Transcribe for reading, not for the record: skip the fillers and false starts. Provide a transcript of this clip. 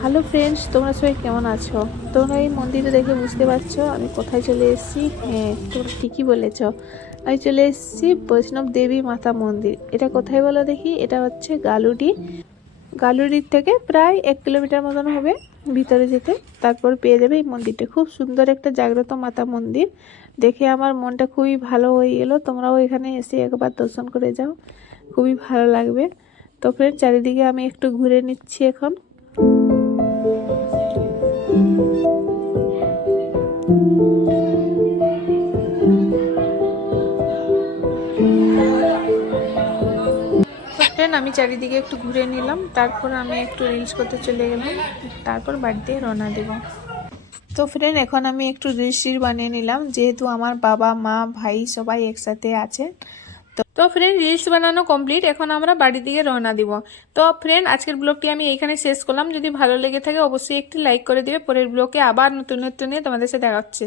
Hello friends, তোমরা সবাই কেমন আছো? তোমরা এই মন্দিরটা দেখে বুঝতে পারছো আমি কোথায় চলে এসেছি। হ্যাঁ, তোমরা ঠিকই বলেছ। আমি চলে এসেছি বৈষ্ণব দেবী মাতা মন্দির। এটা কোথায় বলো দেখি? এটা হচ্ছে গালুডির থেকে প্রায় 1 কিলোমিটার মতন হবে ভিতরে যেতে। তারপর পেয়ে যাবে এই মন্দিরটা। খুব সুন্দর একটা জাগ্রত মাতা মন্দির। দেখে আমার মনটা খুবই ভালো হয়ে গেল। তোমরাও এখানে এসে একবার দর্শন করে যাও, খুবই ভালো লাগবে। তো ফ্রেন্ড, চারিদিকে আমি একটু ঘুরে নিচ্ছি এখন। ফ্রেন্ড, আমি চারিদিকে একটু ঘুরে নিলাম, তারপর আমি একটু রিলস করতে চলে গেলাম, তারপর বাড়িতে রওনা দেব। তো ফ্রেন্ড, এখন আমি একটু রিলস বানিয়ে নিলাম, যেহেতু আমার বাবা মা ভাই সবাই একসাথে আছে। তো ফ্রেন্ড, রিলস বানানো কমপ্লিট, এখন আমরা বাড়ির দিকে রওনা দিব। তো ফ্রেন্ড, আজকের ব্লগটি আমি এইখানে শেষ করলাম। যদি ভালো লেগে থাকে অবশ্যই একটি লাইক করে দিবে। পরের ব্লগে আবার নতুন নতুন নিয়ে তোমাদের সাথে দেখা হচ্ছে।